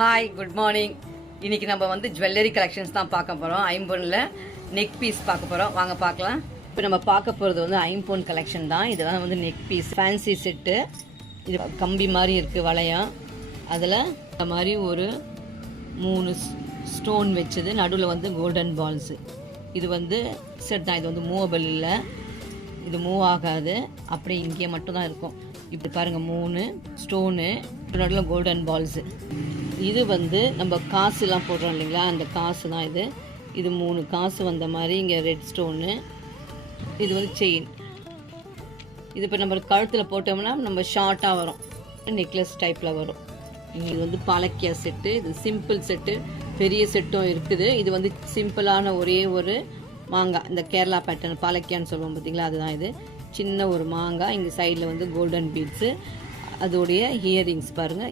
Hi, good morning. இன்னைக்கு நம்ம வந்து ஜுவல்லரி கலெக்ஷன்ஸ் தான் பார்க்க போகிறோம். ஐம்பொன்னில் நெக் பீஸ் பார்க்க போகிறோம். வாங்க பார்க்கலாம். இப்போ நம்ம பார்க்க போகிறது வந்து ஐம்பொன் கலெக்ஷன் தான். இதெல்லாம் வந்து நெக் பீஸ் ஃபேன்சி செட்டு. இது கம்பி மாதிரி இருக்குது வளையம். அதில் இந்த மாதிரி ஒரு 3 ஸ்டோன் வச்சது, நடுவில் வந்து கோல்டன் பால்ஸு. இது வந்து செட் தான். இது வந்து மூவபிள் இல்லை, இது மூவ் ஆகாது, அப்படி இங்கே மட்டும்தான் இருக்கும். இப்படி பாருங்கள், 3 ஸ்டோனு, நடுவில் கோல்டன் பால்ஸு. இது வந்து நம்ம காசுலாம் போடுறோம் இல்லைங்களா, அந்த காசு தான் இது. இது 3 காசு வந்த மாதிரி இங்கே ரெட் ஸ்டோனு. இது வந்து செயின். இது இப்போ நம்ம கழுத்தில் போட்டோம்னா நம்ம ஷார்ட்டாக வரும், நெக்லஸ் டைப்பில் வரும். இது வந்து பாலக்கியா செட்டு. இது சிம்பிள் செட்டு, பெரிய செட்டும் இருக்குது. இது வந்து சிம்பிளான ஒரே ஒரு மாங்காய், இந்த கேரளா பேட்டர்ன் பாலக்கியான்னு சொல்லுவோம் பார்த்தீங்களா, அதுதான் இது. சின்ன ஒரு மாங்காய், இங்கே சைடில் வந்து கோல்டன் பீட்ஸு, அதோடைய இயரிங்ஸ் பாருங்கள்.